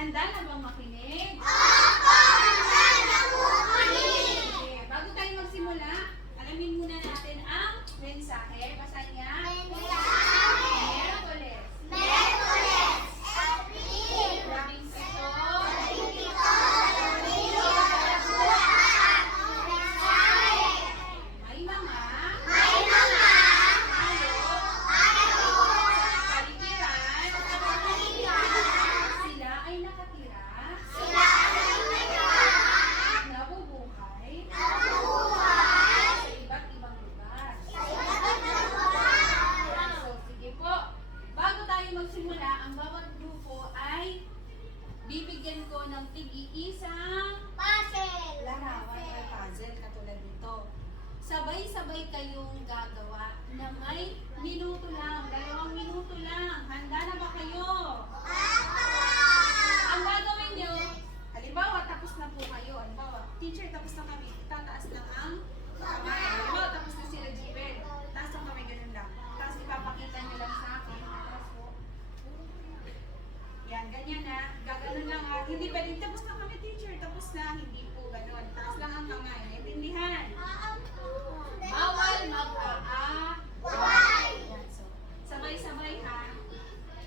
Handa na bang makinig? Opo, handa na po kami. Okay. Bago tayo magsimula, alamin muna natin ang mensahe. Basa niya. Miyerkules. Miyerkules, Abril, Labing pito. 17, Kabuuan, mensahe. May mga May mga hayop hayop sa kapaligiran. sa kapaligiran. Sila ay nakatira. Sila ay At nabubuhay nabubuhay sa iba't ibang lugar. sa iba't ibang lugar. So, sige po. Bago tayo magsimula, ang bawat grupo ay bibigyan ko ng tig-iisang Puzzle. larawan or puzzle katulad nito. Sabay-sabay kayong gagawa na may minuto lang, 2 minuto lang. Handa na ba kayo? Ang gagawin nyo, halimbawa tapos na po kayo. Halimbawa, teacher tapos na kami, tataas lang ang kamay. Halimbawa tapos na sila Jibel. Taas ang kamay, ganun lang. Tapos ipapakita nyo lang sa akin. Tapos po, yan, ganyan na. Gaganon lang ha. Hindi pwedeng tapos na kami teacher, tapos na. Hindi po ganun. Taas lang ang kamay. Naintindihan? Bawal mag-aaway. Yan, so, sabay-sabay ha.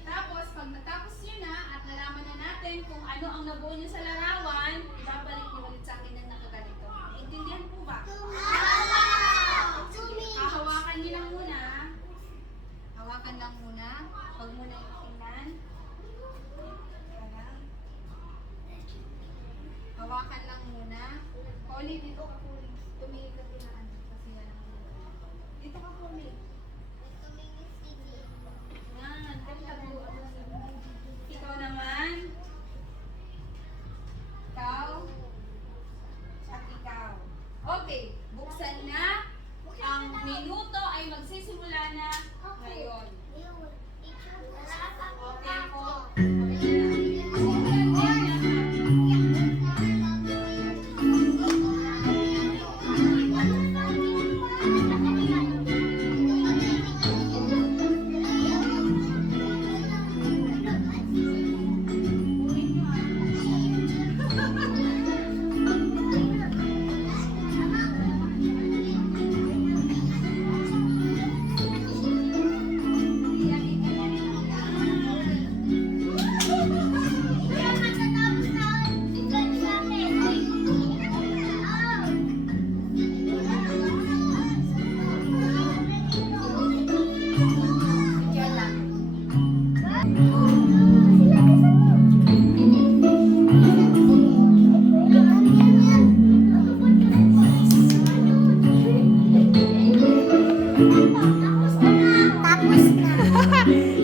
Tapos, pag natapos nyo na at nalaman na natin kung ano ang nabuo nyo sa larawan, ibabalik nyo ulit sa akin ng nakaganito. Naintindihan po ba? Hahawakan nyo lang muna. Hawakan lang muna. Huwag muna itingnan. Ayan. Hawakan lang muna. Poli, dito ka Poli. Tumingin ka tinaan. Kasi yan ang dito ka Poli. Yan. Tago. Ikaw naman. Ikaw. At ikaw. Okay. Buksan na. Ang minuto ay magsisimula na ngayon. Okay po.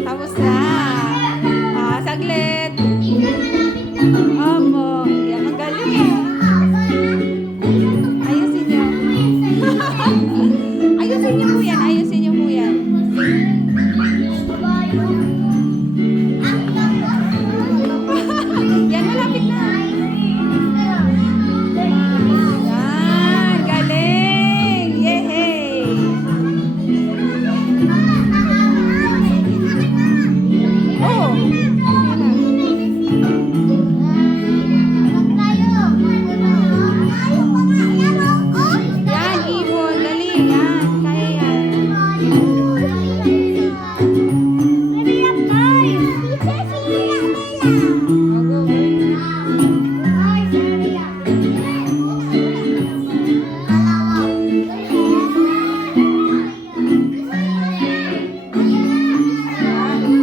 Tapos na. Saglit. Opo. Yan, magaling. Ayusin niyo. Ayusin niyo po yan. Ayusin niyo po yan. Yan, malapit na. Yan, galing. Yehey. Oh. Yan, ibon. Dali. Yan. Kaya yan. Go, go.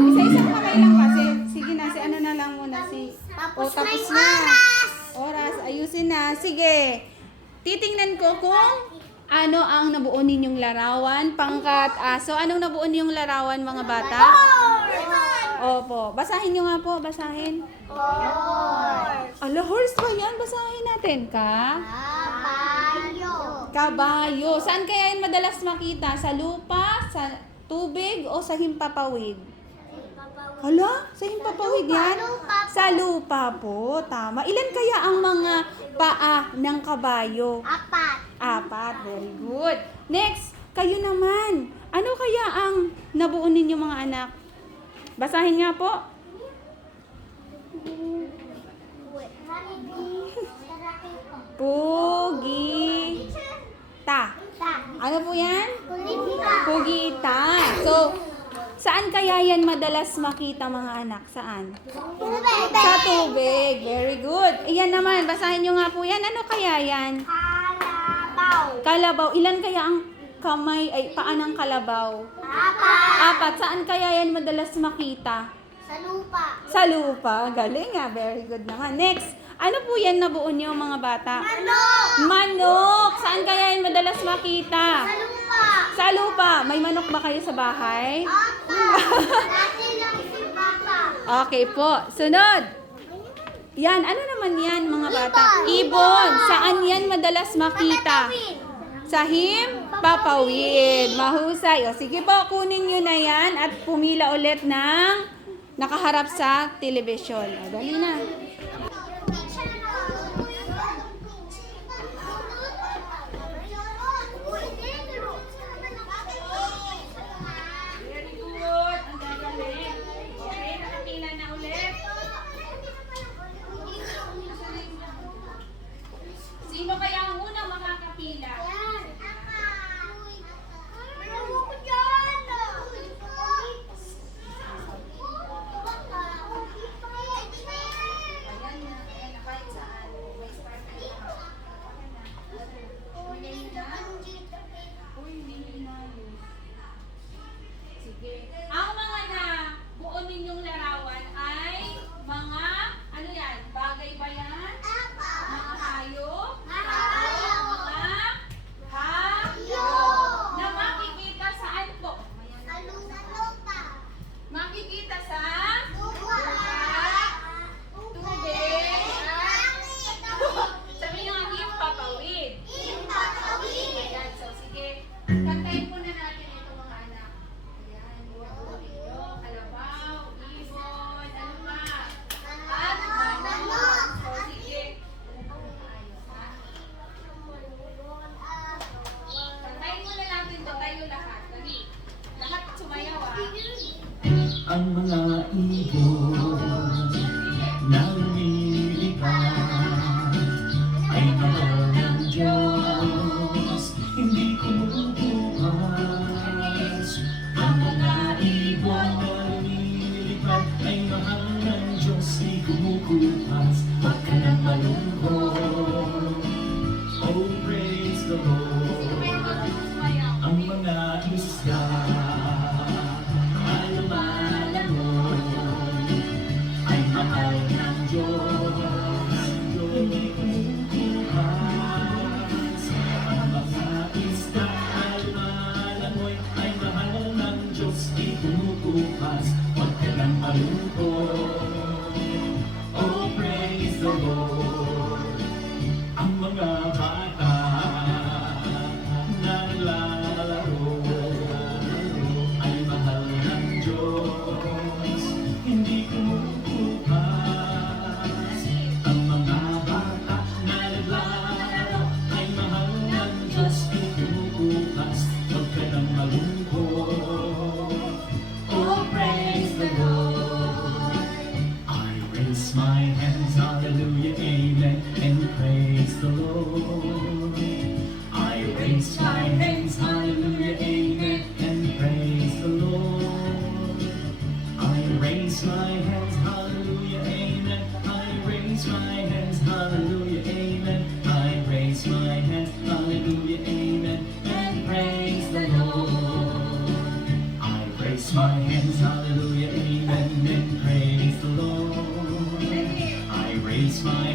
Isa-isang kamay lang kasi. Sige na, si ano na lang muna. Tapos tapos may na. oras. Oras, ayusin na. Sige. Titingnan ko kung ano ang nabuo ninyong larawan. Pangkat aso. Anong nabuo ninyong larawan, mga bata? Opo. Basahin nyo nga po. Basahin. Ala, horse ba yan? Basahin natin. Kabayo. Kabayo. Saan kaya yan madalas makita? Sa lupa, sa tubig, o sa himpapawid? Hala, sa himpapawid yan? Sa lupa po. Tama. Ilan kaya ang mga paa ng kabayo? 4. 4. Very good. Next, kayo naman. Ano kaya ang nabuo ninyo mga anak? Basahin nga po. Saan kaya yan madalas makita mga anak? Saan? Sa tubig. Very good. Iyan naman, basahin nyo nga po yan. Ano kaya yan? Kalabaw. Kalabaw. Ilan kaya ang kamay, paa ng kalabaw? Apat. 4. Saan kaya yan madalas makita? Sa lupa. Sa lupa. Galing nga. Very good naman. Next. Ano po yan na buo nyo mga bata? Manok. Manok. Saan kaya yan madalas makita? Sa lupa. Sa lupa. May manok ba kayo sa bahay? Dati lang si Papa. Okay po. Sunod. Yan. Ano naman yan mga bata? Ibon. Saan yan madalas makita? Sa himpapawid. Mahusay. O sige po, kunin nyo na yan at pumila ulit ng nakaharap sa telebisyon. O, dali na. Very good. Ang gagaling. Okay, nakapila na ulit. Sino kaya ang unang makakapila? Ayan na. Ayan na. Kahit saan. May start na yun. Magaling na. Uy, hindi na yun. Sige. Ang mga nabuo ninyong larawan ay mga, ano yan? Bagay ba yan? Mga hayop? Mga hayop na makikita saan po? Makikita sa tubig. Sabi nga, himpapawid. Ayan, so sige. Kantayin muna natin ito mga anak. Ayan, buwan ninyo, kalabaw, ibon, ano pa? At manok. So sige. Ayos, ha? Kantayin muna natin ito, tayo lahat. Dali. Lahat sumayaw, ha? Ang mga ibon na lumilipad ay mahal ng Diyos, hindi kumukupas. Ang mga ibon na lumilipad ay mahal ng Diyos, hindi kumukupas. Huwag ka nang malungkot, oh praise the Lord. Ang mga isda ay lumalangoy, ay mahal ng Diyos, hindi kumukupas. Ang mga isda ay lumalangoy, ay mahal ng Diyos, hindi kumukupas. Huwag ka nang malungkot, oh praise the Lord. Ang mga bata na naglalaro ay mahal ng Diyos, hindi kumukupas. Ang mga bata na naglalaro ay mahal ng Diyos, hindi kumukupas. Huwag ka nang malungkot, oh praise the Lord. I raise my hands, hallelujah, amen, and praise the Lord. I raise my hands, hallelujah, amen, and praise the Lord. I raise my hands, hallelujah, amen. I raise my hands, hallelujah, amen. I raise my hands, hallelujah, amen, and praise the Lord. I raise my hands, hallelujah, amen, and praise the Lord. I raise my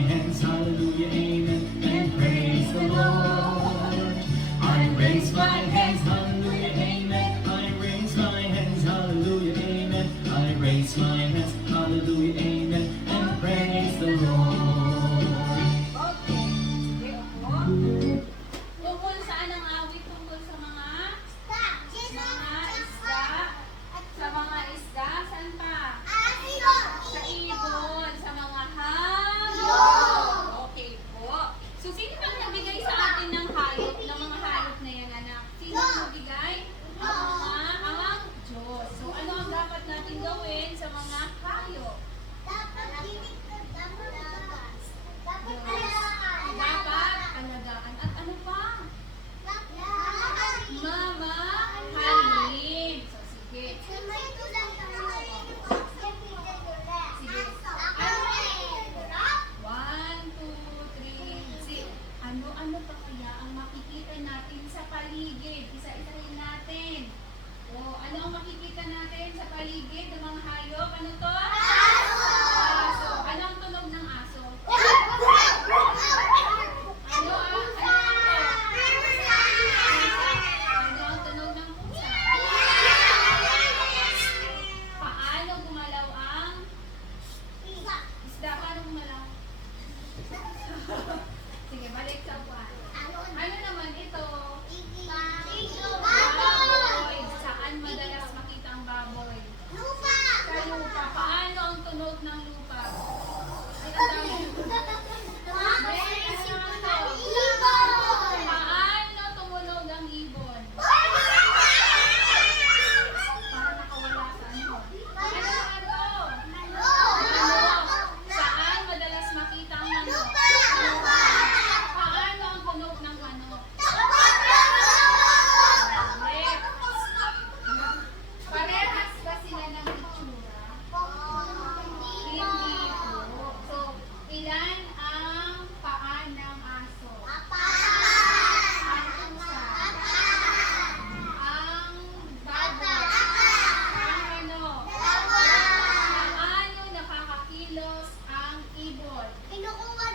kumikilos ang ibon? Kinukuha.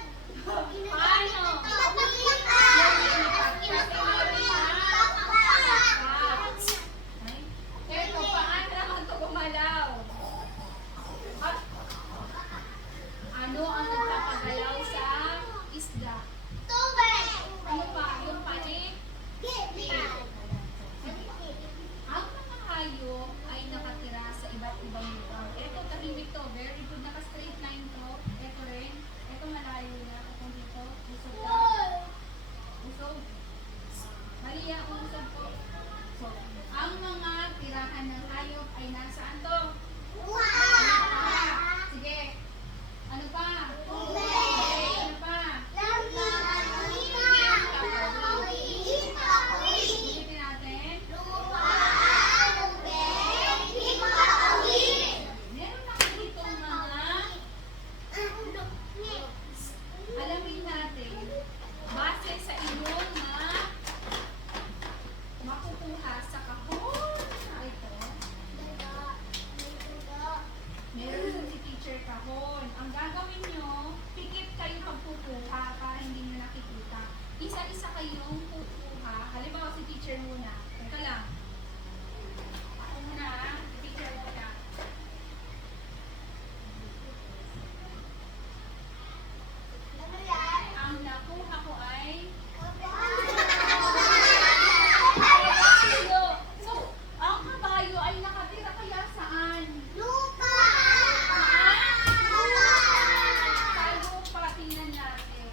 Paano? Eto, paano naman ito gumalaw? At, ano ang nagpapagalaw sa isda? Tubig. Ano pa? Yung panik? Ang mga hayop ay nakatira sa iba't ibang lugar. Ito, tahimik to. Very good. Naka-straight line to. Ito rin. Ito malayo na. Kung dito, usog ka. Usog. Mali yan kung usog ko. So, ang mga tirahan ng hayop ay nasaan to? Sige. Ano pa? Okay, ano pa? Ulitin natin. Meron ako dito mga alamin natin base sa inyong makukuha sa kahon na ito. Meron si teacher kahon. Ang gagawin nyo, pikit kayo pagkukuha para hindi nyo nakikita. Isa-isa kayong kukuha. Halimbawa si teacher muna. Teka lang. Ako muna, si teacher muna. Ang nakuha ko ay kabayo. So, ang kabayo ay nakatira kaya saan? Tayo patingnan natin.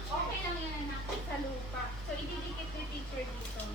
Okay lang yan anak sa lupa. So, ididikit ni teacher dito.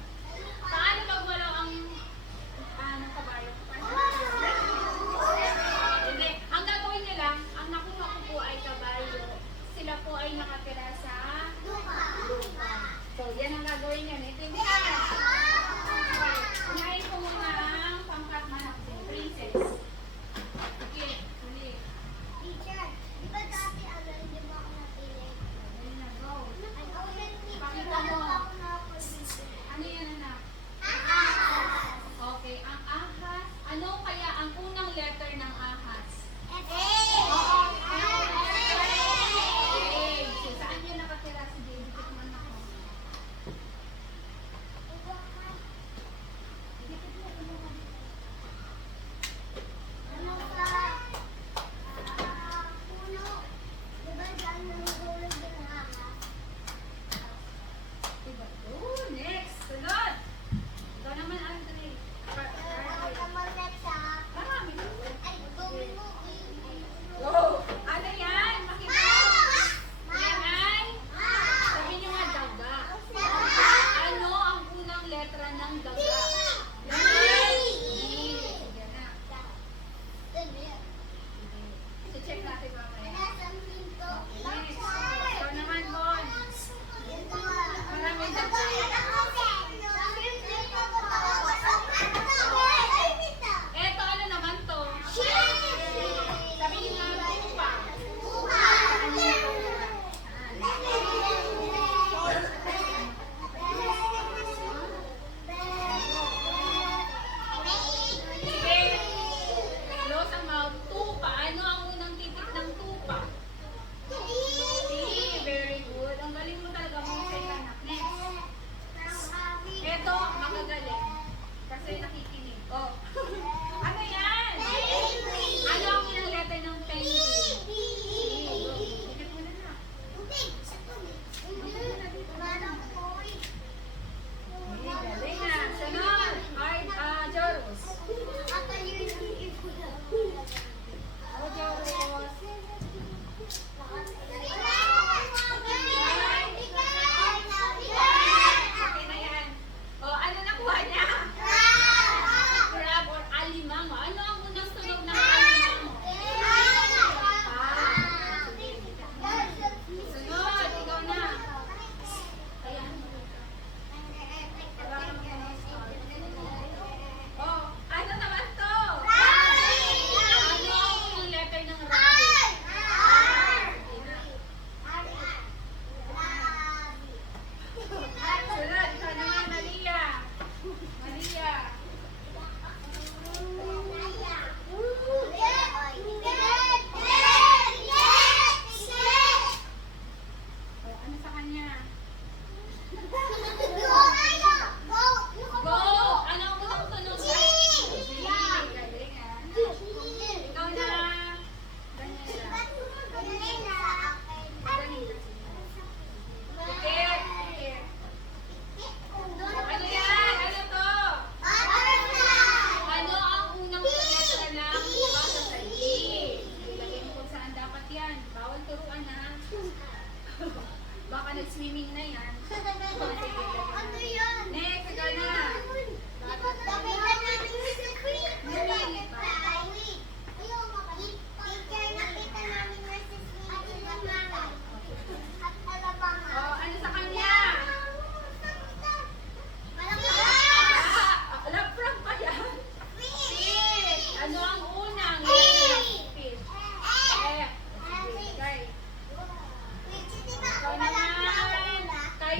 swimming na yan. Ano yan? Next, ikaw na. Nakita namin si Queen. Lumilip pa. Ayaw makita. Teacher, nakita namin na si Queen at Malay. At Alabama. Oh, ano sa kanya? Laprak pa yan. Fish. Ano ang unang? Fish. Ikaw naman. Kay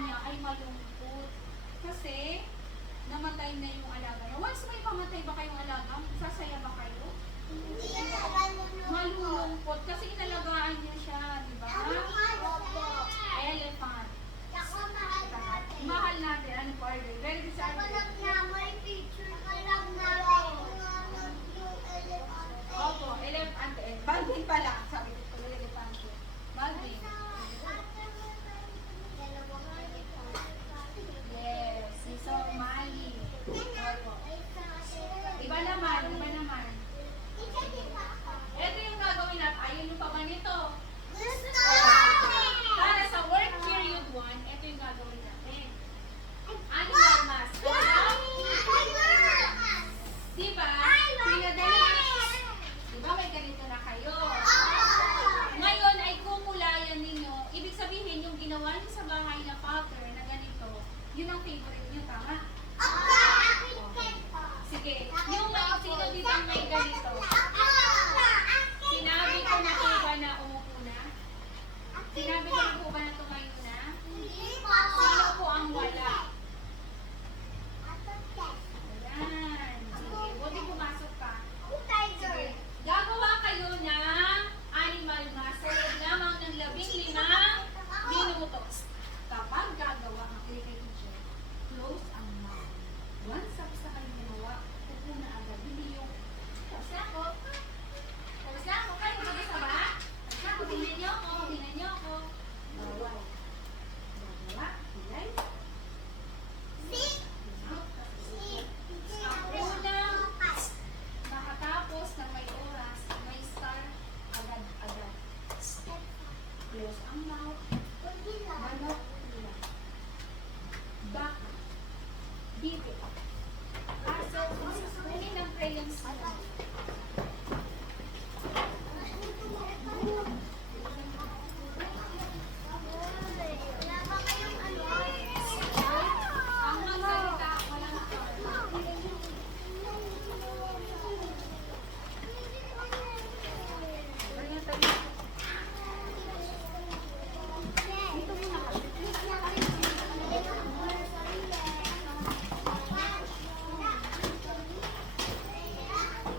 niya ay malungkot. Kasi, namatay na yung alaga niya. Once may pamatay ba kayong alaga, sasaya ba kayo? Hindi yan. Malulungkot. Kasi inalagaan niyo siya, di ba? Elephant. Ako mahal natin. Mahal natin. Ano po, Arden? Ready sa Ako Arden? lang na may picture. Alam natin. Yung elephant. Opo, elephant. Balvin pala. Sabi ko pala, elephant. Balvin. Yes. Si Somali. Opo. Iba naman, iba naman. Ito yung gagawin natin. Ayun yung pa ba nito? Para sa work period 1, ito yung gagawin natin. Animal mask. Diba? Pinadala. Diba may ganito na kayo? Ngayon ay kumulayan ninyo. Ibig sabihin, yung ginawa niyo sa bahay na pattern na ganito, yun ang favorite niyo, tama? Sige. Yung may sino dito ang may ganito? Sinabi ko na po ba na umupo na? Sinabi ko na po ba na tumayo na? Sino po ang wala? Ayan. Sige. Buti pumasok ka. Sige. Gagawa kayo ng animal mask sa loob lamang ng 15 minutos. Kapag gagawa ang teacher, close ang mouth. Once sa kayo ginawa, upo na agad. Hindi yung, tapos na ako. Tapos na ako. Kayo mag-isa ba? Tapos na ako. Tingnan niyo ako. Tingnan niyo ako. Bawal. Gagawa. Hilay. Ang unang makatapos na may oras, may start, agad-agad. Close ang mouth. Manok. Back. Dito. So, susunin ng crayons mo. Ang magsalita, walang start. Ganyan tayo. Dito muna ka.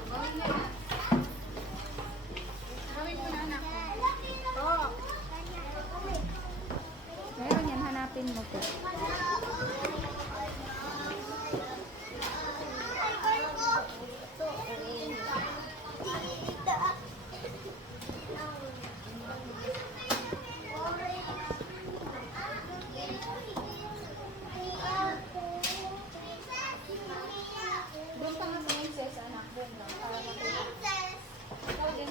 Gawin mo yan. Gawin mo na, anak. Oo. Meron yan, hanapin mo po. Doon pa nga princess, anak. Doon lang. Para matulog. Ikaw din.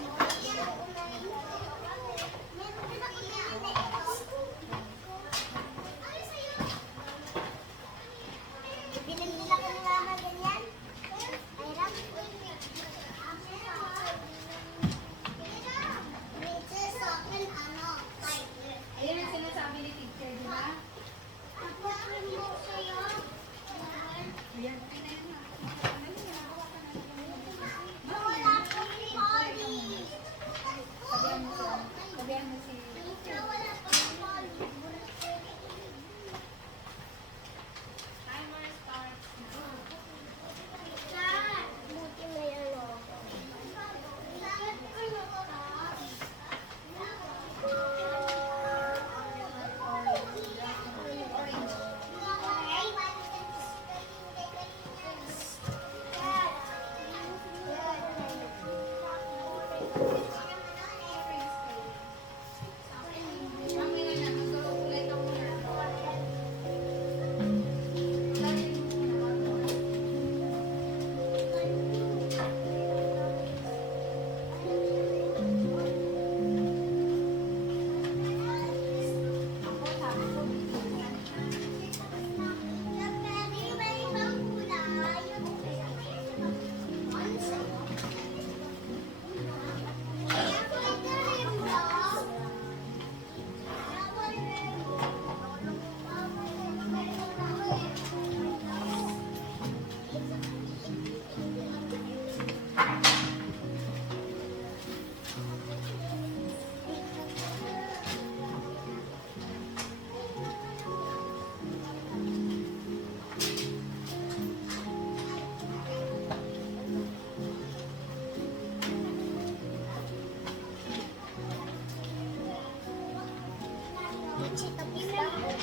Tapos na.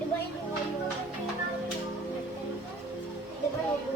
Diba yun Diba yun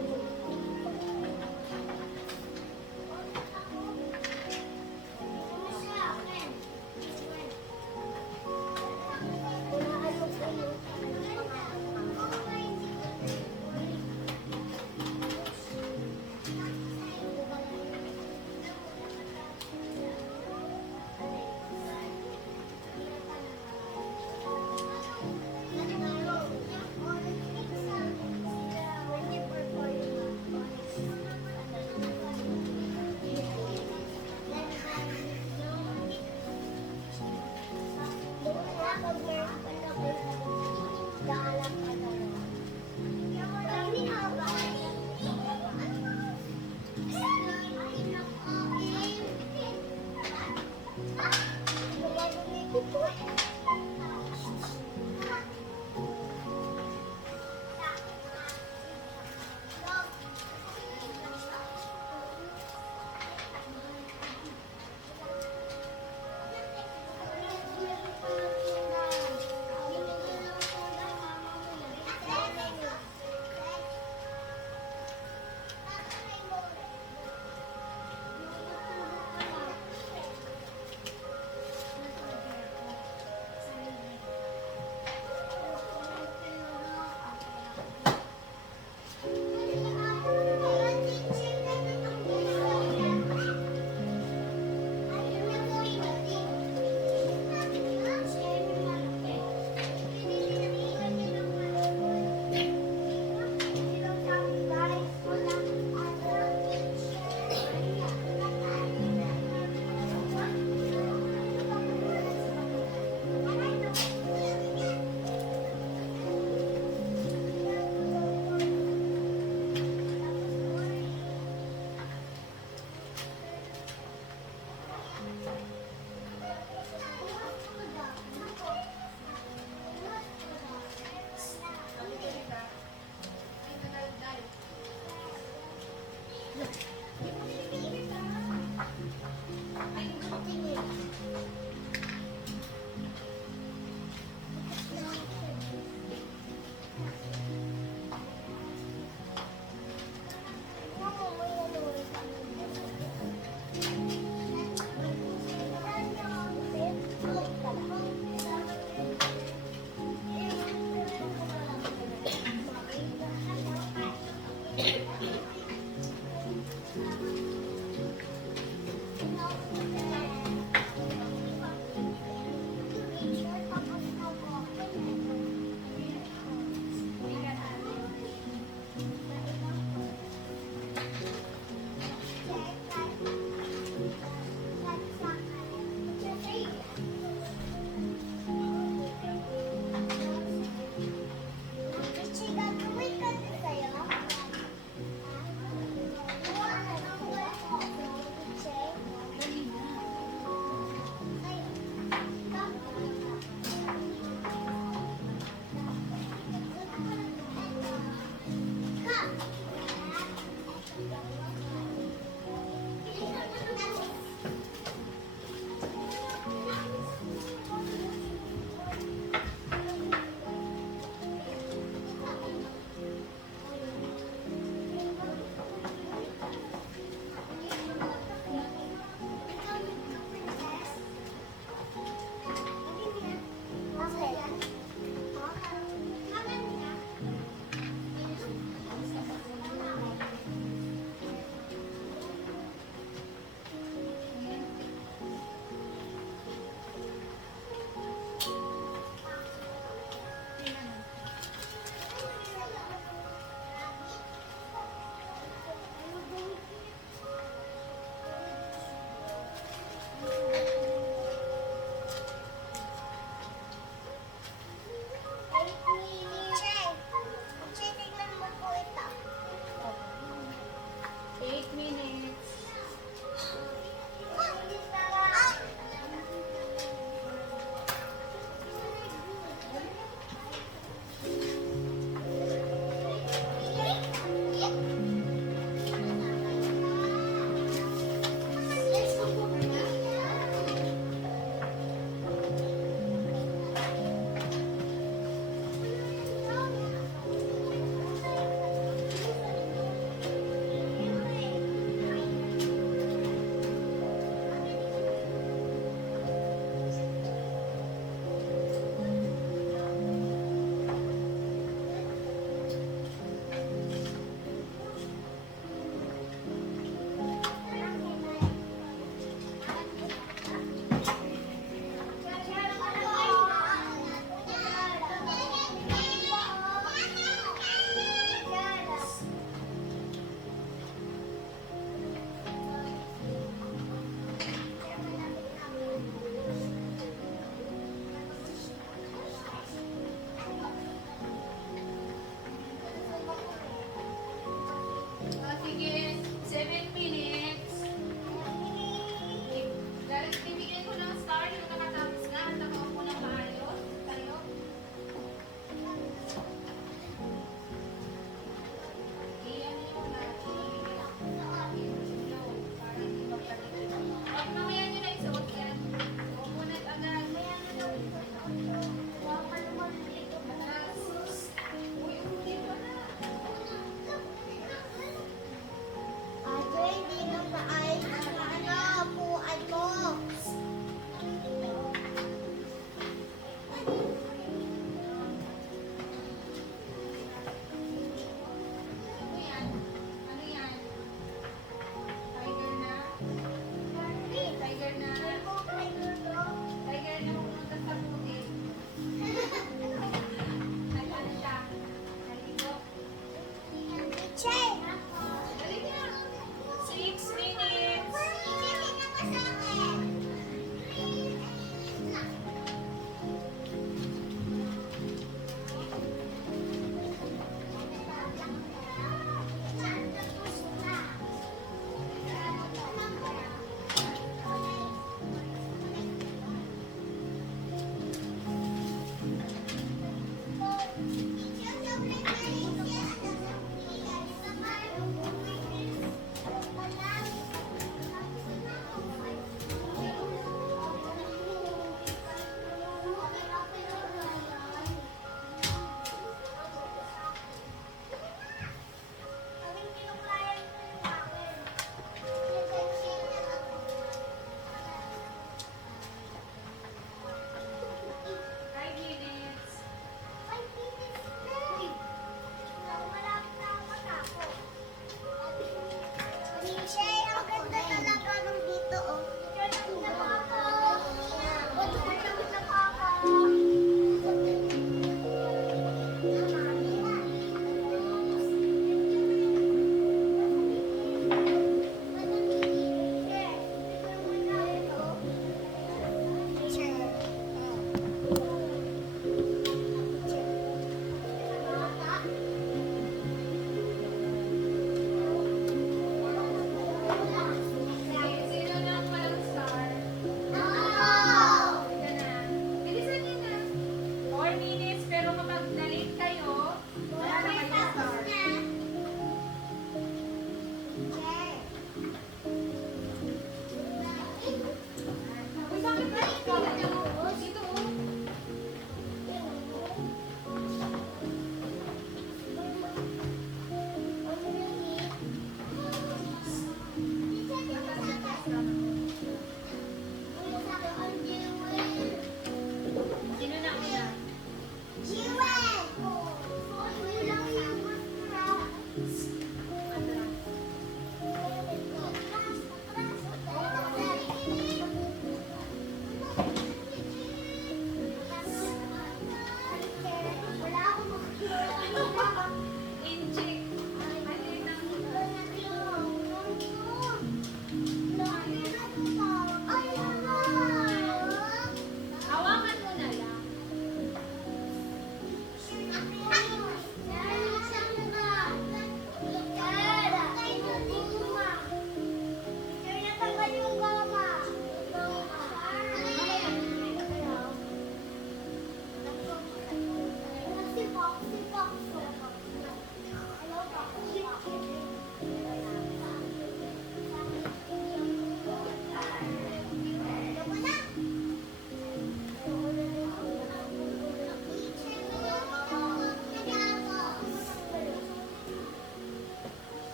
Shay, ang ganda talaga nung dito, oh.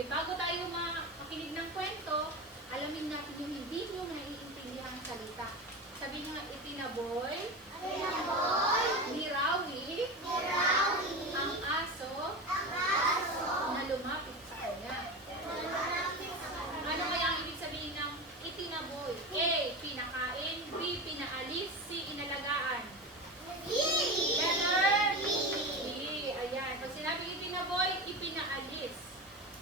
sige, bago tayo makinig ng kwento, alamin natin yung hindi nyo naiintindihang salita. Sabi nyo nga, itinaboy, nirawi, ang aso, na lumapit sa kanya. Ano kaya ang ibig sabihin ng itinaboy? A. Pinakain. B. Pinaalis. C. Inalagaan. Ganon. B. Ayan. Pag sinabing itinaboy, ipinaalis.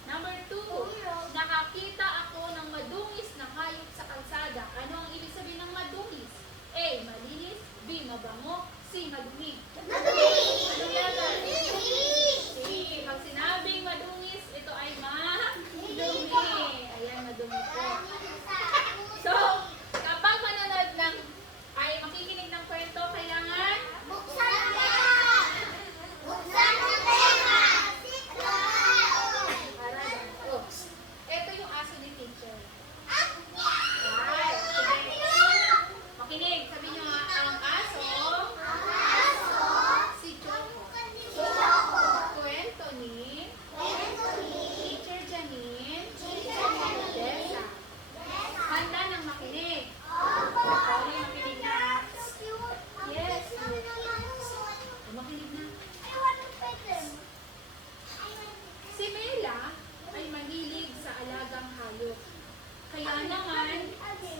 Number 2. Nakakita ako ng madungis na hayop sa kalsada. Ano ang ibig sabihin ng madungis? A. Malinis. B. Mabango. C. Madumi. Anong letter? C. Pag sinabing madungis, ito ay madumi. Ayan, madumi po. So, kapag manonood ng, ay makikinig ng kwento, kailangan oh, ito yung aso ni teacher. Right. Sige. Makinig. Sabi nyo nga, ang aso, si Choco. Kwento ni Teacher Janine, Desa. Handa ng makinig. Okay, makinig na. Yes. Makinig na. Si Mela ay mahilig sa alagang hayop. Kaya naman,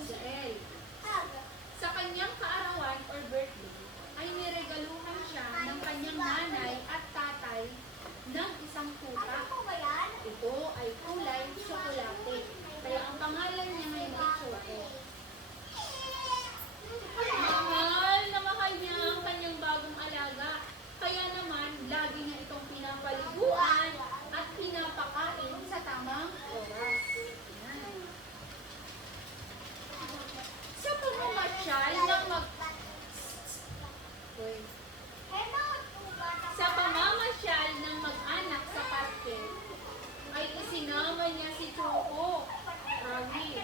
Jael, sa kanyang kaarawan or birthday, ay niregaluhan siya ng kanyang nanay at tatay ng isang tuta. Ito ay kulay tsokolate. Kaya ang pangalan niya ngayon ay Choco. Mahal na mahal niya ang kanyang bagong alaga. Kaya naman, lagi niya itong pinapaliguan at pinapakain sa tamang oras. Yan. Sa pamamasyal ng Sa pamamasyal ng mag-anak sa parke, ay isinama niya si Choco. Rawi.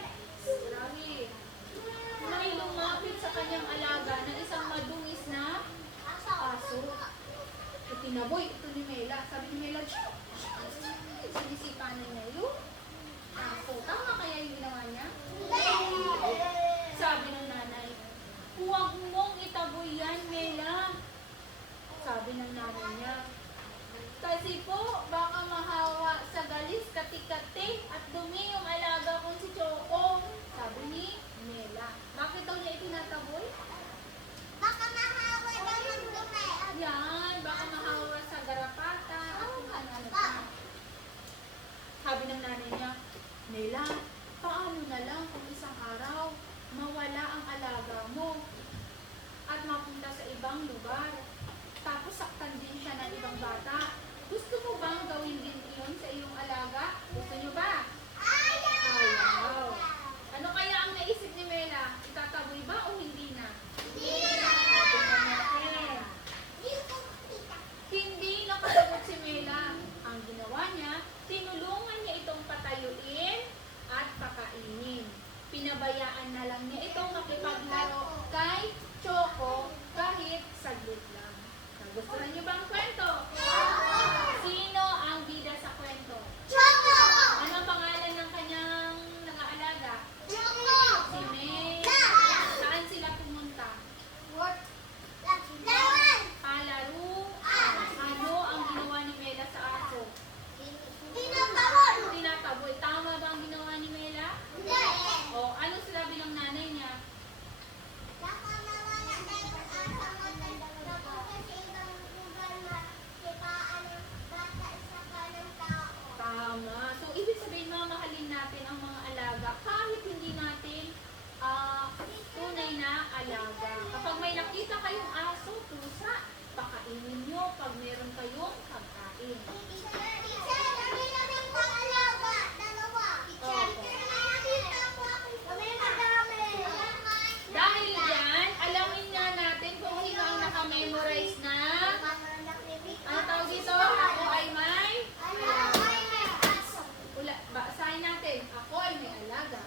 May lumapit sa kanyang alaga na isang madungis na aso. Itinaboy ito ni Mela. Sabi ni Mela, sinisipanan niya yung aso. Tama kaya yung ginawa niya? Sabi ng nanay, huwag mong itaboy yan, Mela. Sabi ng nanay niya, kasi po, baka mahawa sa galis, kati-kati, at dumi yung alaga kong si Choco. Sabi ni Mela. Bakit daw niya itinataboy? Yan, baka mahawa sa garapata at kung ano pa. Sabi ng nanay niya, Mela, paano na lang kung isang araw mawala ang alaga mo at mapunta sa ibang lugar? Tapos saktan din siya ng ibang bata. Gusto mo bang gawin din iyon sa iyong alaga? Gusto niyo ba? Ayaw. Ano kaya ang naisip ni Mela? Itataboy ba o hindi na? Hindi nakasagot si Mela. Ang ginawa niya, tinulungan niya itong patayuin at pakainin. Pinabayaan na lang niya itong makipaglaro kay Choco kahit saglit lang. Nagustuhan niyo ba ang kwento? Sino ang bida sa kwento? Ano ang pangalan ng kanyang nang-aalaga? Si Mela. Saan sila pumunta? Palaro. Ano ang ginawa ni Mela sa aso? Tinataboy. Tama ba ang ginawa ni Mela? O, ano sinabi ng nanay niya? Tama. So, ibig sabihin, mamahalin natin ang mga alaga kahit hindi natin tunay na alaga. Kapag may nakita kayong aso, pusa, pakainin nyo pag meron kayong pagkain. Dahil yan, alamin nga natin kung sino ang nakamemorize na. Ano tawag dito? Ako ay may? Basahin natin. Ako ay may alaga.